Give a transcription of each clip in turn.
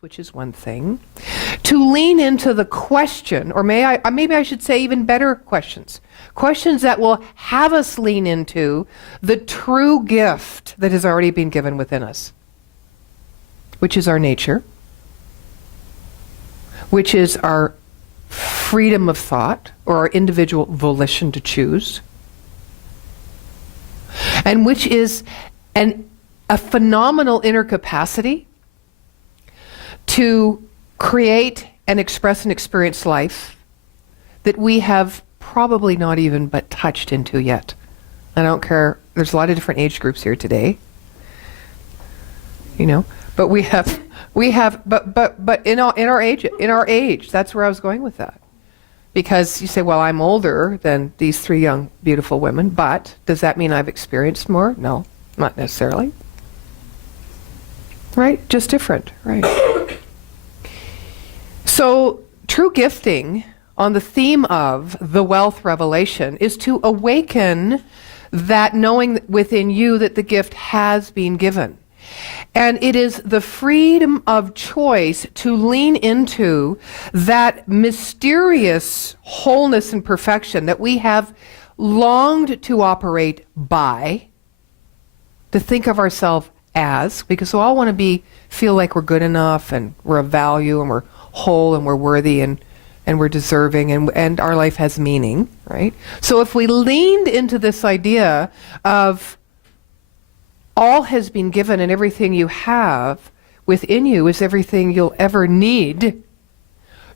which is one thing, to lean into the question, or maybe I should say even better questions that will have us lean into the true gift that has already been given within us, which is our nature, which is our freedom of thought, or our individual volition to choose, and which is a phenomenal inner capacity to create and express and experience life that we have probably not even but touched into yet. I don't care, there's a lot of different age groups here today, but but in our age, that's where I was going with that. Because you say, well, I'm older than these three young, beautiful women, but does that mean I've experienced more? No, not necessarily. Right? Just different, right? So, true gifting on the theme of the wealth revelation is to awaken that knowing within you that the gift has been given. And it is the freedom of choice to lean into that mysterious wholeness and perfection that we have longed to operate by, to think of ourselves as, because we all want to feel like we're good enough and we're of value and we're whole and we're worthy and we're deserving and our life has meaning, right? So if we leaned into this idea of all has been given and everything you have within you is everything you'll ever need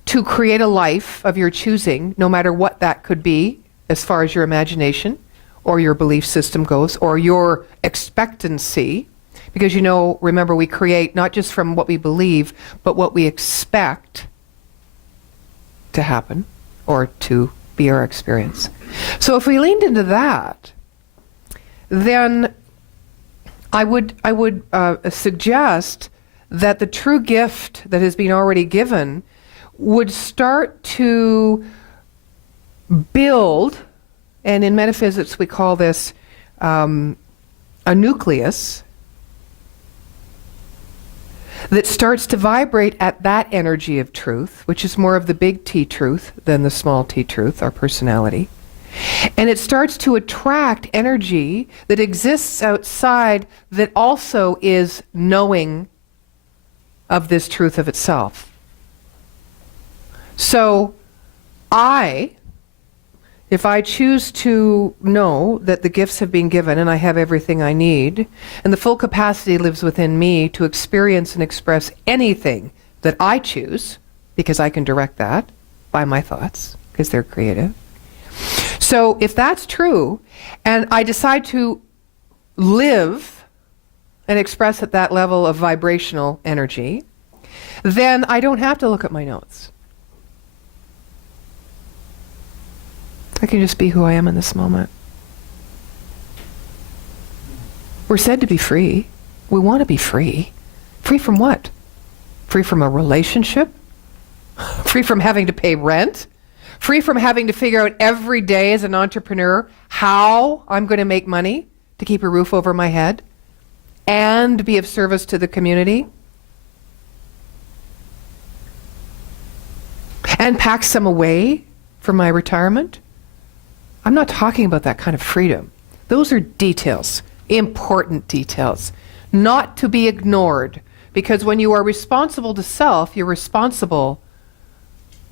to create a life of your choosing, no matter what that could be, as far as your imagination or your belief system goes, or your expectancy. Because remember, we create not just from what we believe, but what we expect to happen or to be our experience. So if we leaned into that, then I would suggest that the true gift that has been already given would start to build, and in metaphysics we call this a nucleus, that starts to vibrate at that energy of truth, which is more of the big T truth than the small t truth, our personality. And it starts to attract energy that exists outside that also is knowing of this truth of itself. So if I choose to know that the gifts have been given and I have everything I need, and the full capacity lives within me to experience and express anything that I choose, because I can direct that by my thoughts, because they're creative. So if that's true, and I decide to live and express at that level of vibrational energy, then I don't have to look at my notes. I can just be who I am in this moment. We're said to be free. We want to be free. Free from what? Free from a relationship? Free from having to pay rent? Free from having to figure out every day as an entrepreneur how I'm going to make money to keep a roof over my head and be of service to the community? And pack some away for my retirement? I'm not talking about that kind of freedom. Those are details, important details, not to be ignored, because when you are responsible to self, you're responsible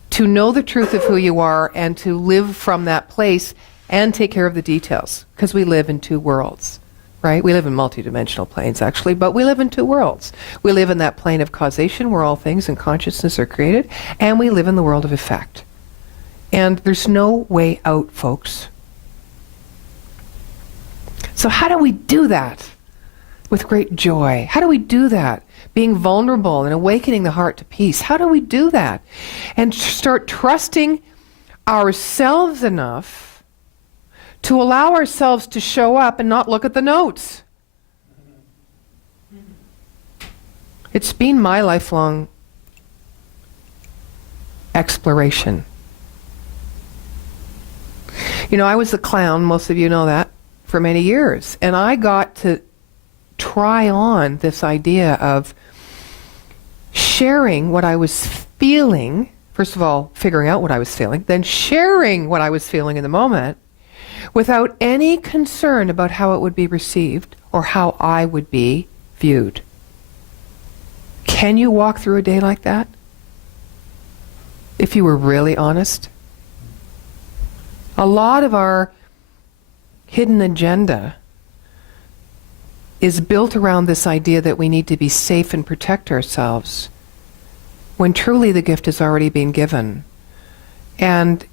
to know the truth of who you are and to live from that place and take care of the details, because we live in two worlds, right? We live in multidimensional planes, actually, but we live in two worlds. We live in that plane of causation where all things in consciousness are created, and we live in the world of effect. And there's no way out, folks. So how do we do that? With great joy. How do we do that? Being vulnerable and awakening the heart to peace. How do we do that? And start trusting ourselves enough to allow ourselves to show up and not look at the notes. It's been my lifelong exploration. I was a clown, most of you know that, for many years. And I got to try on this idea of sharing what I was feeling, first of all, figuring out what I was feeling, then sharing what I was feeling in the moment without any concern about how it would be received or how I would be viewed. Can you walk through a day like that? If you were really honest? A lot of our hidden agenda is built around this idea that we need to be safe and protect ourselves, when truly the gift has already been given. And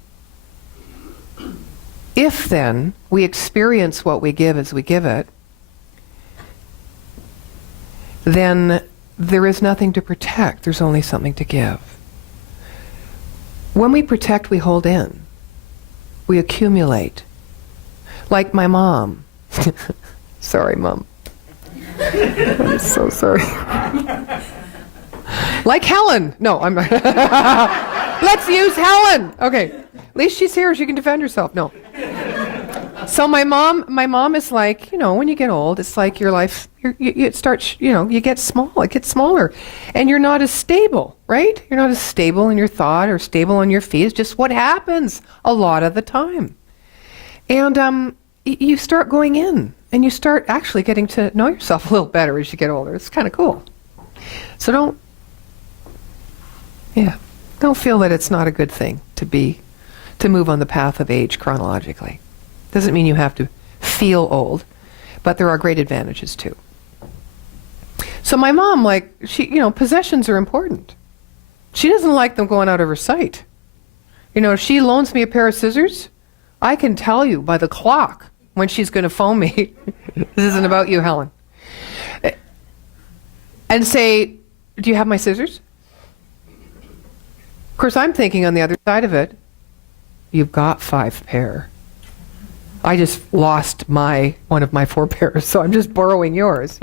if then we experience what we give as we give it, then there is nothing to protect, there's only something to give. When we protect, we hold in. We accumulate. Like my mom. Sorry, Mom. I'm so sorry. Like Helen. No, I'm let's use Helen. Okay. At least she's here, she can defend herself. No. So my mom is like, when you get old, it's like your life, it starts, you get small, it gets smaller. And you're not as stable, right? You're not as stable in your thought or stable on your feet. It's just what happens a lot of the time. And you start going in, and you start actually getting to know yourself a little better as you get older. It's kind of cool. So don't feel that it's not a good thing to move on the path of age chronologically. Doesn't mean you have to feel old, but there are great advantages too. So my mom, possessions are important. She doesn't like them going out of her sight. If she loans me a pair of scissors, I can tell you by the clock when she's going to phone me, this isn't about you, Helen, and say, do you have my scissors? Of course, I'm thinking on the other side of it, you've got 5 pair. I just lost one of my 4 pairs, so I'm just borrowing yours,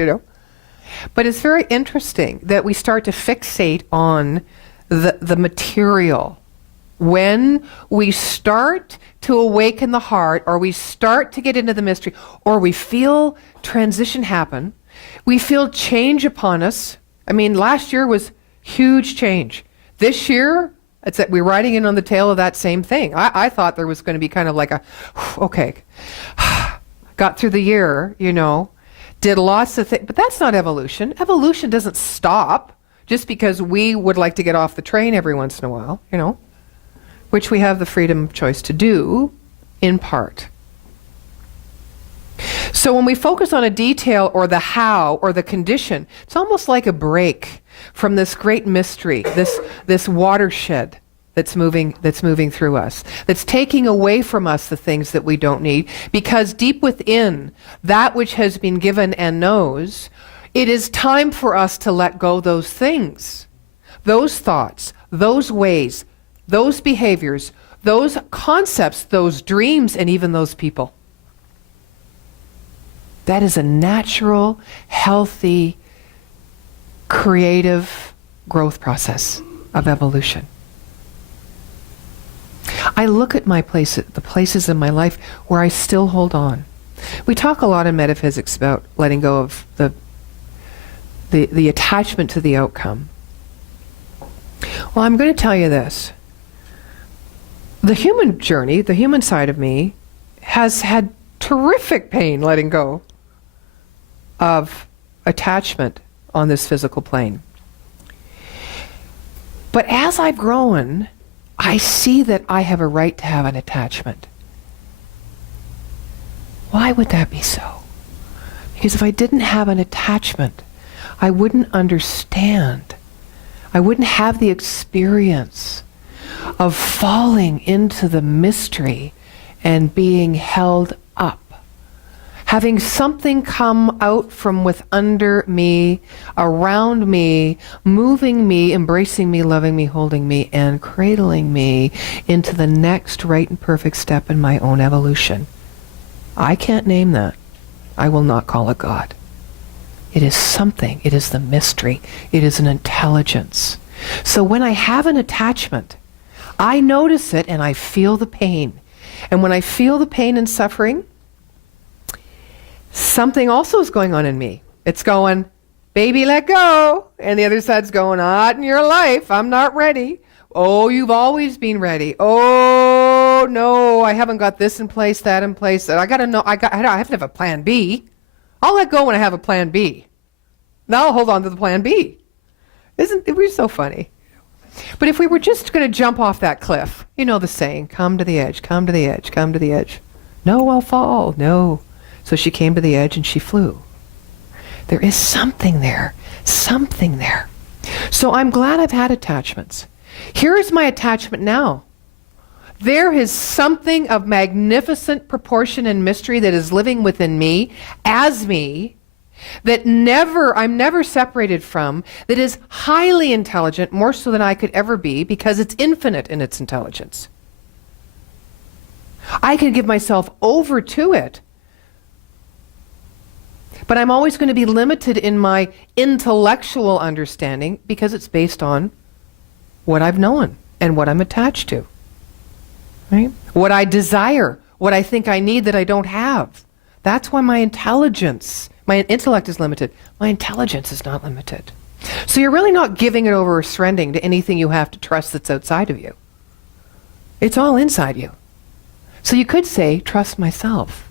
But it's very interesting that we start to fixate on the material. When we start to awaken the heart, or we start to get into the mystery, or we feel transition happen, we feel change upon us. I mean, last year was huge change. This year, it's that we're riding in on the tail of that same thing. I thought there was going to be kind of like okay, got through the year, did lots of things, but that's not evolution. Evolution doesn't stop just because we would like to get off the train every once in a while, which we have the freedom of choice to do in part. So when we focus on a detail or the how or the condition, it's almost like a break from this great mystery, this watershed that's moving through us, that's taking away from us the things that we don't need, because deep within that which has been given and knows, it is time for us to let go those things, those thoughts, those ways, those behaviors, those concepts, those dreams, and even those people. That is a natural, healthy, creative growth process of evolution. I look at the places in my life where I still hold on. We talk a lot in metaphysics about letting go of the attachment to the outcome. Well, I'm going to tell you this. The human journey, the human side of me, has had terrific pain letting go of attachment on this physical plane. But as I've grown, I see that I have a right to have an attachment. Why would that be so? Because if I didn't have an attachment, I wouldn't understand. I wouldn't have the experience of falling into the mystery and being held up. Having something come out from with under me, around me, moving me, embracing me, loving me, holding me, and cradling me into the next right and perfect step in my own evolution. I can't name that. I will not call it God. It is something. It is the mystery. It is an intelligence. So when I have an attachment, I notice it and I feel the pain. And when I feel the pain and suffering, something also is going on in me. It's going, baby, let go. And the other side's going, not in your life. I'm not ready. Oh, you've always been ready. Oh, no, I haven't got this in place, that in place. I got to know, I have to have a plan B. I'll let go when I have a plan B. Now I'll hold on to the plan B. Isn't it so funny? But if we were just going to jump off that cliff, you know the saying, come to the edge, come to the edge, come to the edge. No, I'll fall. No. So she came to the edge and she flew. There is something there. Something there. So I'm glad I've had attachments. Here is my attachment now. There is something of magnificent proportion and mystery that is living within me, as me, that I'm never separated from, that is highly intelligent, more so than I could ever be, because it's infinite in its intelligence. I can give myself over to it, but I'm always going to be limited in my intellectual understanding because it's based on what I've known and what I'm attached to. Right? What I desire, what I think I need that I don't have. That's why my intellect is limited. My intelligence is not limited. So you're really not giving it over or surrendering to anything you have to trust that's outside of you. It's all inside you. So you could say, trust myself.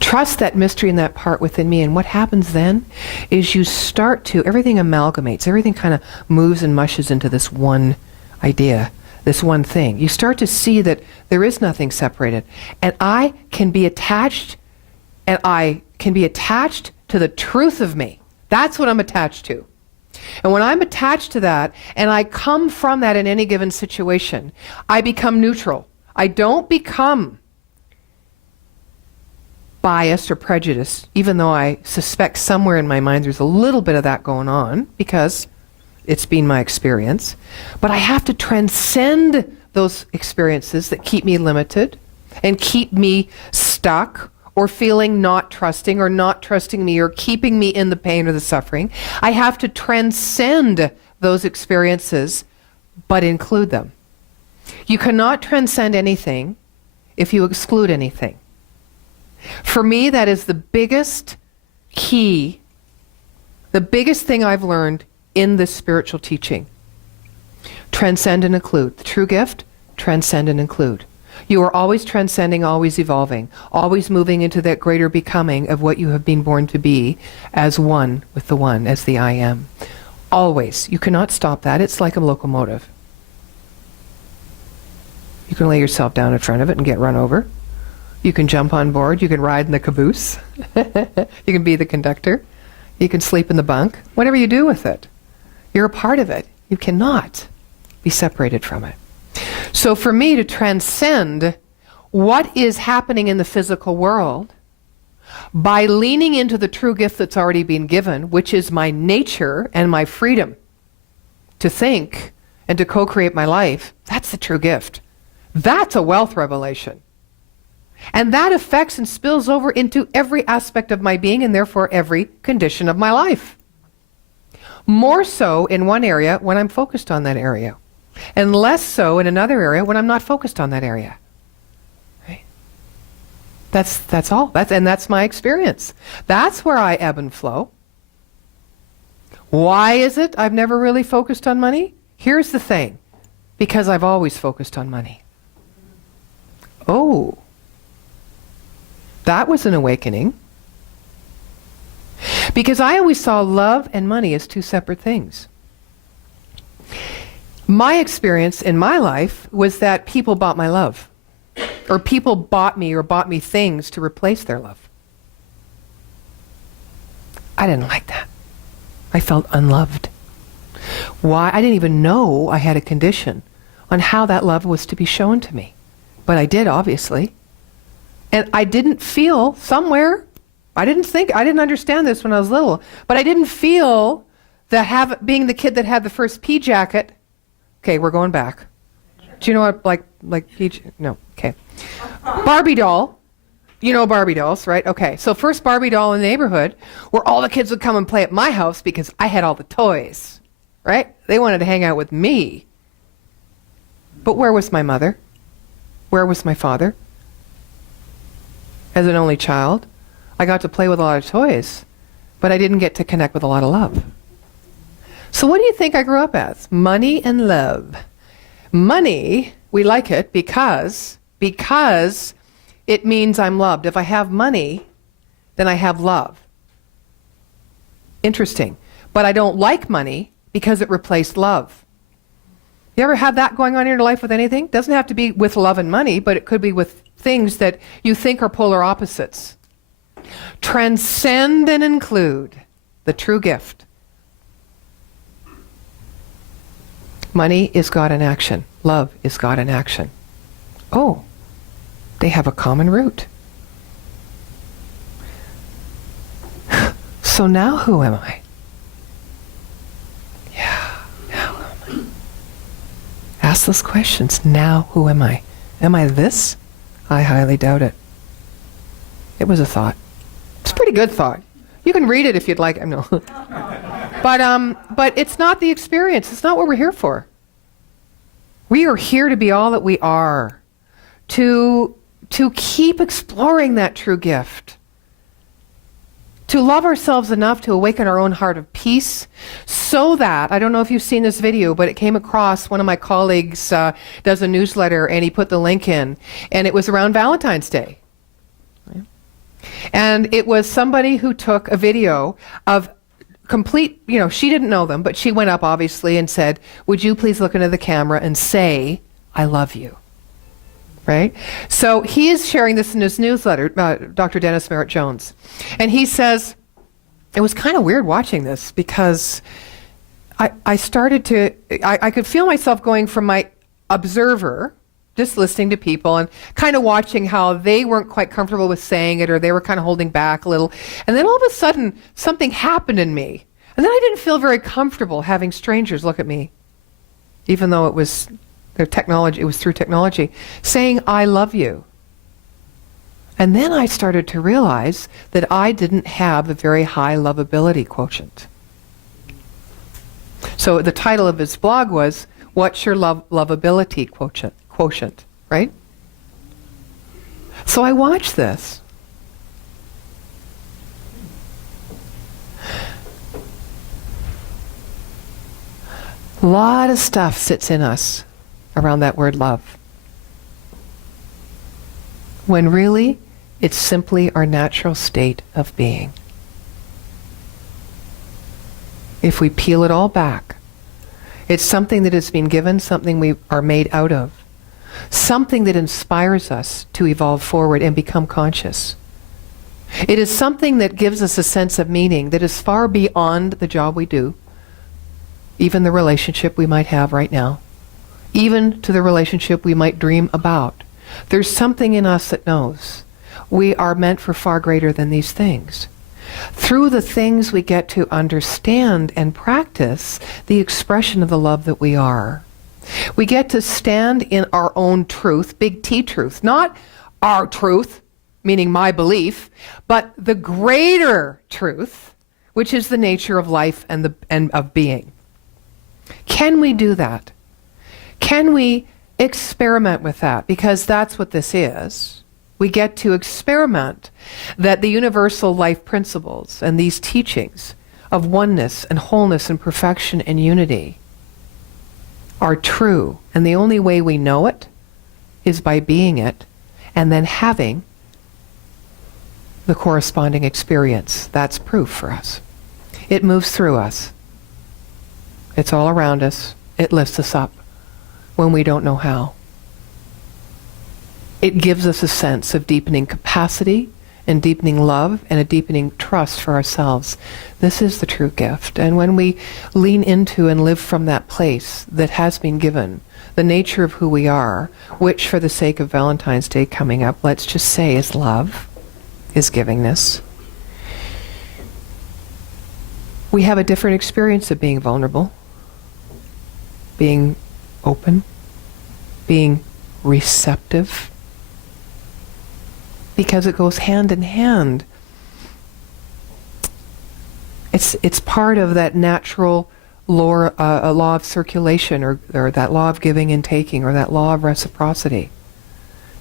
Trust that mystery and that part within me. And what happens then is you start to, everything amalgamates, everything kind of moves and mushes into this one idea, this one thing. You start to see that there is nothing separated. And I can be attached, and I can be attached to the truth of me. That's what I'm attached to. And when I'm attached to that, and I come from that in any given situation, I become neutral. I don't become biased or prejudiced, even though I suspect somewhere in my mind there's a little bit of that going on, because it's been my experience. But I have to transcend those experiences that keep me limited and keep me stuck or feeling not trusting or not trusting me or keeping me in the pain or the suffering. I have to transcend those experiences, but include them. You cannot transcend anything if you exclude anything. For me, that is the biggest key, the biggest thing I've learned in this spiritual teaching. Transcend and include. The true gift, transcend and include. You are always transcending, always evolving, always moving into that greater becoming of what you have been born to be as one with the one, as the I am. Always. You cannot stop that. It's like a locomotive. You can lay yourself down in front of it and get run over. You can jump on board. You can ride in the caboose. You can be the conductor. You can sleep in the bunk. Whatever you do with it, you're a part of it. You cannot be separated from it. So for me to transcend what is happening in the physical world by leaning into the true gift that's already been given, which is my nature and my freedom to think and to co-create my life, that's the true gift. That's a wealth revelation. And that affects and spills over into every aspect of my being and therefore every condition of my life. More so in one area when I'm focused on that area, and less so in another area when I'm not focused on that area. Right? That's all. That's my experience. That's where I ebb and flow. Why is it I've never really focused on money? Here's the thing. Because I've always focused on money. Oh. That was an awakening. Because I always saw love and money as two separate things. My experience in my life was that people bought my love. Or people bought me things to replace their love. I didn't like that. I felt unloved. Why? I didn't even know I had a condition on how that love was to be shown to me. But I did, obviously. And I didn't feel somewhere, I didn't understand this when I was little, but I didn't feel that being the kid that had the first pea jacket. Okay, we're going back. Do you know what, like no, okay. Barbie doll. You know Barbie dolls, right? Okay, so first Barbie doll in the neighborhood where all the kids would come and play at my house because I had all the toys, right? They wanted to hang out with me. But where was my mother? Where was my father? As an only child, I got to play with a lot of toys, but I didn't get to connect with a lot of love. So what do you think I grew up as? Money and love. Money, we like it because it means I'm loved. If I have money, then I have love. Interesting. But I don't like money because it replaced love. You ever have that going on in your life with anything? Doesn't have to be with love and money, but it could be with things that you think are polar opposites. Transcend and include the true gift. Money is God in action. Love is God in action. Oh, they have a common root. So now who am I? Yeah, now who am I? Ask those questions. Now who am I? Am I this? I highly doubt it. It was a thought. It's a pretty good thought. You can read it if you'd like. No. But it's not the experience. It's not what we're here for. We are here to be all that we are. To keep exploring that true gift. To love ourselves enough to awaken our own heart of peace so that, I don't know if you've seen this video, but it came across, one of my colleagues does a newsletter and he put the link in, and it was around Valentine's Day. And it was somebody who took a video of complete, she didn't know them, but she went up obviously and said, would you please look into the camera and say, I love you. Right? So he is sharing this in his newsletter, Dr. Dennis Merritt Jones. And he says, it was kind of weird watching this because I started to, I could feel myself going from my observer, just listening to people and kind of watching how they weren't quite comfortable with saying it or they were kind of holding back a little. And then all of a sudden, something happened in me. And then I didn't feel very comfortable having strangers look at me, even though it was their technology, it was through technology, saying, I love you. And then I started to realize that I didn't have a very high lovability quotient. So the title of his blog was, What's Your Lovability Quotient, right? So I watched this. A lot of stuff sits in us around that word love. When really, it's simply our natural state of being. If we peel it all back, it's something that has been given, something we are made out of, something that inspires us to evolve forward and become conscious. It is something that gives us a sense of meaning that is far beyond the job we do, even the relationship we might have right now, even to the relationship we might dream about. There's something in us that knows we are meant for far greater than these things. Through the things we get to understand and practice the expression of the love that we are. We get to stand in our own truth, big T truth, not our truth, meaning my belief, but the greater truth, which is the nature of life and of being. Can we do that? Can we experiment with that? Because that's what this is. We get to experiment that the universal life principles and these teachings of oneness and wholeness and perfection and unity are true. And the only way we know it is by being it and then having the corresponding experience. That's proof for us. It moves through us. It's all around us. It lifts us up when we don't know how. It gives us a sense of deepening capacity and deepening love and a deepening trust for ourselves. This is the true gift. And when we lean into and live from that place that has been given, the nature of who we are, which for the sake of Valentine's Day coming up, let's just say is love, is givingness, we have a different experience of being vulnerable, being open, being receptive, because it goes hand in hand. It's part of that natural law of circulation, or that law of giving and taking, or that law of reciprocity.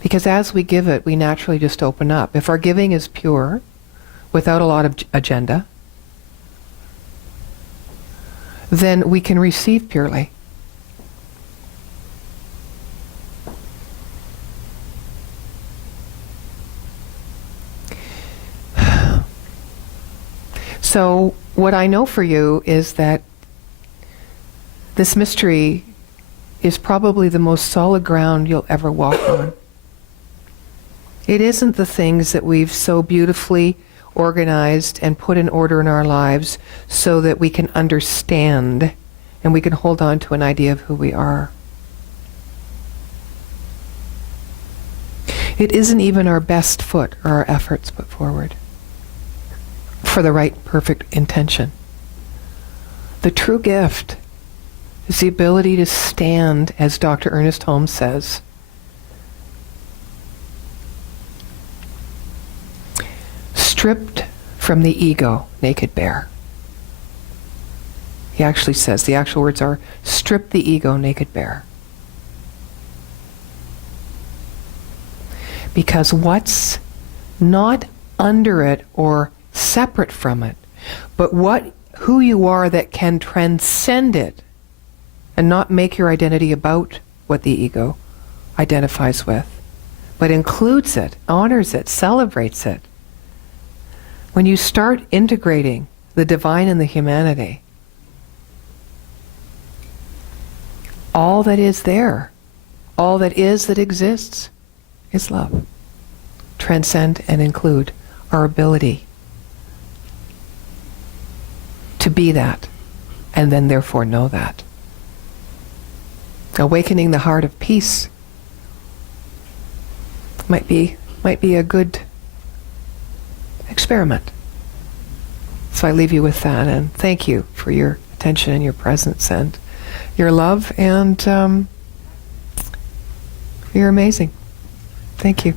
Because as we give it, we naturally just open up. If our giving is pure, without a lot of agenda, then we can receive purely. So what I know for you is that this mystery is probably the most solid ground you'll ever walk on. It isn't the things that we've so beautifully organized and put in order in our lives so that we can understand and we can hold on to an idea of who we are. It isn't even our best foot or our efforts put forward for the right, perfect intention. The true gift is the ability to stand, as Dr. Ernest Holmes says, stripped from the ego, naked bare. He actually says, the actual words are, strip the ego, naked bare. Because what's not under it or separate from it, but who you are that can transcend it and not make your identity about what the ego identifies with, but includes it, honors it, celebrates it. When you start integrating the divine and the humanity, all that is there, all that is that exists, is love. Transcend and include our ability to be that, and then therefore know that. Awakening the heart of peace might be a good experiment. So I leave you with that, and thank you for your attention and your presence and your love, and you're amazing. Thank you.